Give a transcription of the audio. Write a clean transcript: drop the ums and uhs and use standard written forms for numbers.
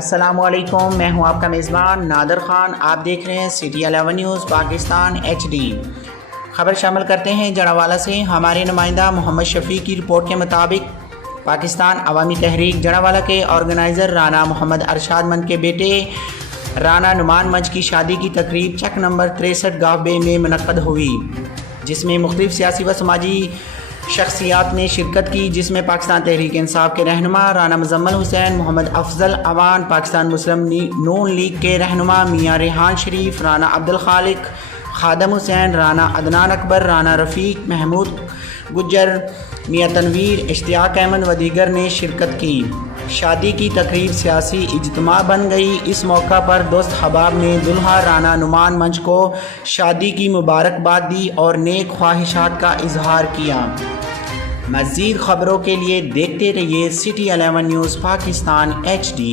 अस्सलामुअलैकुम, मैं हूं आपका मेज़बान नादर ख़ान। आप देख रहे हैं सिटी 11 न्यूज़ पाकिस्तान HD। खबर शामिल करते हैं जड़ावाला से। हमारे नुमाइंदा मोहम्मद शफ़ी की रिपोर्ट के मुताबिक पाकिस्तान अवामी तहरीक जड़ावाला के ऑर्गेनाइज़र राना मोहम्मद अरशाद मंद के बेटे राना नुमान मंच की शादी की तकरीब चक नंबर 63 गाँव में मुनक़्क़द हुई, जिसमें मुख्तलिफ़ सियासी व समाजी शख्सियात ने शिरकत की, जिसमें पाकिस्तान तहरीक इंसाफ के रहनुमा राना मुजम्मिल हुसैन, मोहम्मद अफजल अवान, पाकिस्तान मुस्लिम नून लीग के रहनुमा मियाँ रेहान शरीफ, राना अब्दुल खालिक, खादम हुसैन, राना अदनान अकबर, राना रफ़ीक, महमूद गुज्जर, मियाँ तनवीर, इश्तियाक अहमद व दीगर ने शिरकत की। शादी की तकरीब सियासी इज्तिमा बन गई। इस मौका पर दोस्त हबाब ने दुल्हा राना नुमान मंच को शादी की मुबारकबाद दी और नेक ख्वाहिशात का इजहार किया। मज़ीद ख़बरों के लिए देखते रहिए सिटी 11 न्यूज़ पाकिस्तान HD।